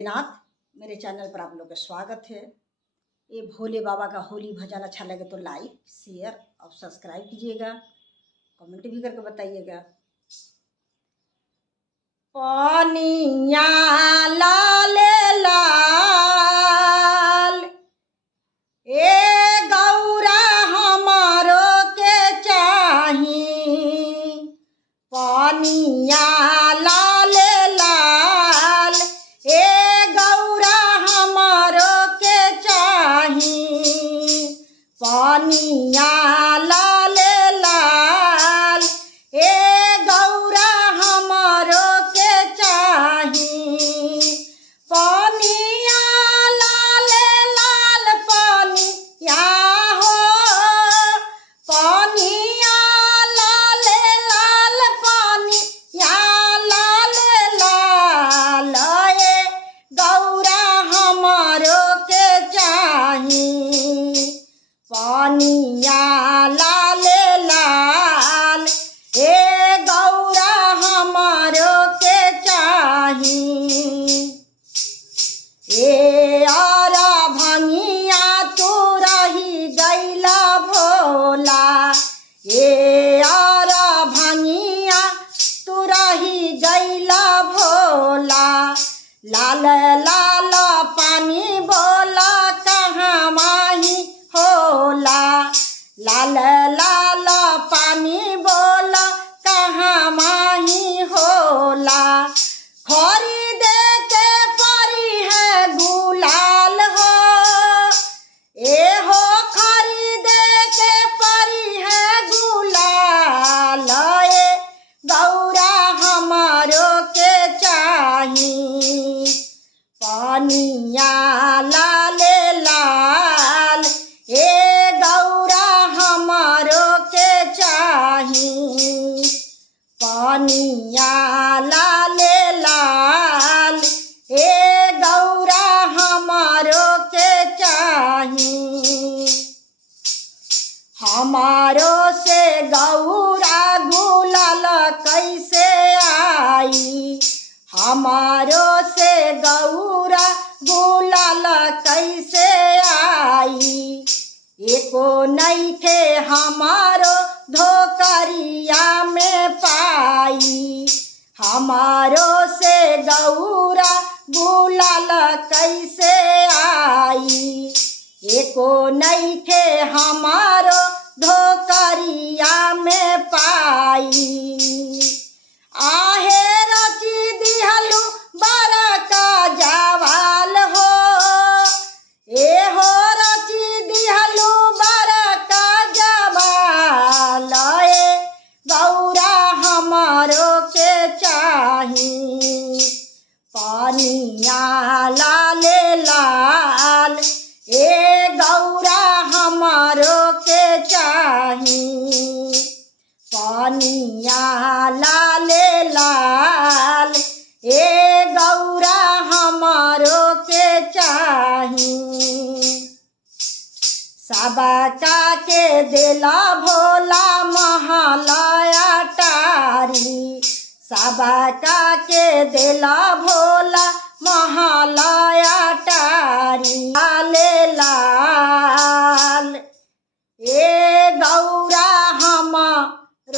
नाथ मेरे चैनल पर आप लोग का स्वागत है। ये भोले बाबा का होली भजन अच्छा लगे तो लाइक शेयर और सब्सक्राइब कीजिएगा, कमेंट भी करके बताइएगा। पानिया लाल लाल ए गौरा हमारो के चाही, पानिया लाल लाल ए गौरा हमारो के चाही, पानिया लाल लाल ए गौरा हमारो के चाही, पानिया लाल लाल पानिया हो, पानिया लाल लाल पानिया लाल लाल ए गौरा हमारो के चाही, पानिया लाल लाल ए गौरा हमारो के चाही। ए आरा भंगिया तू रही गैला भोला, ए आरा भंगिया तू रही गैला भोला, लाल लाल पानी बोला कहाँ माही होला, लाल लाल पानी बोला कहाँ माही होला, खरीदे के परी है गुलाल हो, ए हो खरीदे के परी है गुलाल ए गौरा हमारो के चाही, पानिया लाल लाल ए गौरा हमारो के चाही, पानिया लाल लाल ए गौरा हमारो के चाही। हमारो से गौरा गुलाल कैसे आई, हमारो से गौरा गुलाल कैसे आई, एको नइखे हमारो धोकरिया में पाई, हमारो से गौरा गुलाल कैसे आई, एको नइखे हमारो धोकरिया में पाई, आहे रची दिहलु बरका जवाल हो, ए हो रची दिहलु बरका जवाल ए गौरा हमारो के चाही, पानिया लाल लाल ए गौरा हमारो के चाही, पानिया लाल लाल ए गौरा हमारो के चाही। सबका के देला भोला महालया टारी, सबका के देला भोला महालया टारी।